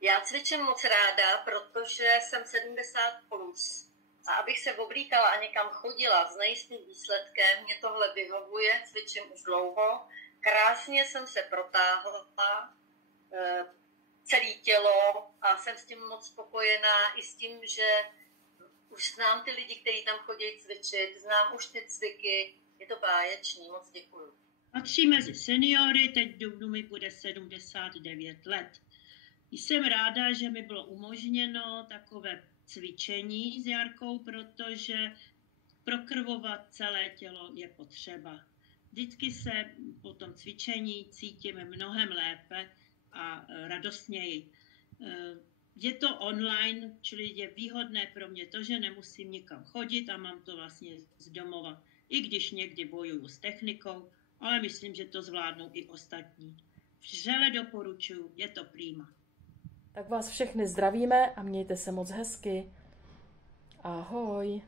Já cvičím moc ráda, protože jsem 70 plus. A abych se oblíkala a někam chodila s nejistým výsledkem, mě tohle vyhovuje, cvičím už dlouho. Krásně jsem se protáhla, celé tělo a jsem s tím moc spokojená i s tím, že už znám ty lidi, kteří tam chodí cvičit, znám už ty cviky, je to báječný, moc děkuju. Patří mezi seniory, teď v dubnu mi bude 79 let. Jsem ráda, že mi bylo umožněno takové cvičení s Jarkou, protože prokrvovat celé tělo je potřeba. Vždycky se po tom cvičení cítím mnohem lépe a radostněji. Je to online, čili je výhodné pro mě to, že nemusím nikam chodit a mám to vlastně z domova. I když někdy bojuju s technikou, ale myslím, že to zvládnou i ostatní. Vřele doporučuji, je to prima. Tak vás všechny zdravíme a mějte se moc hezky. Ahoj.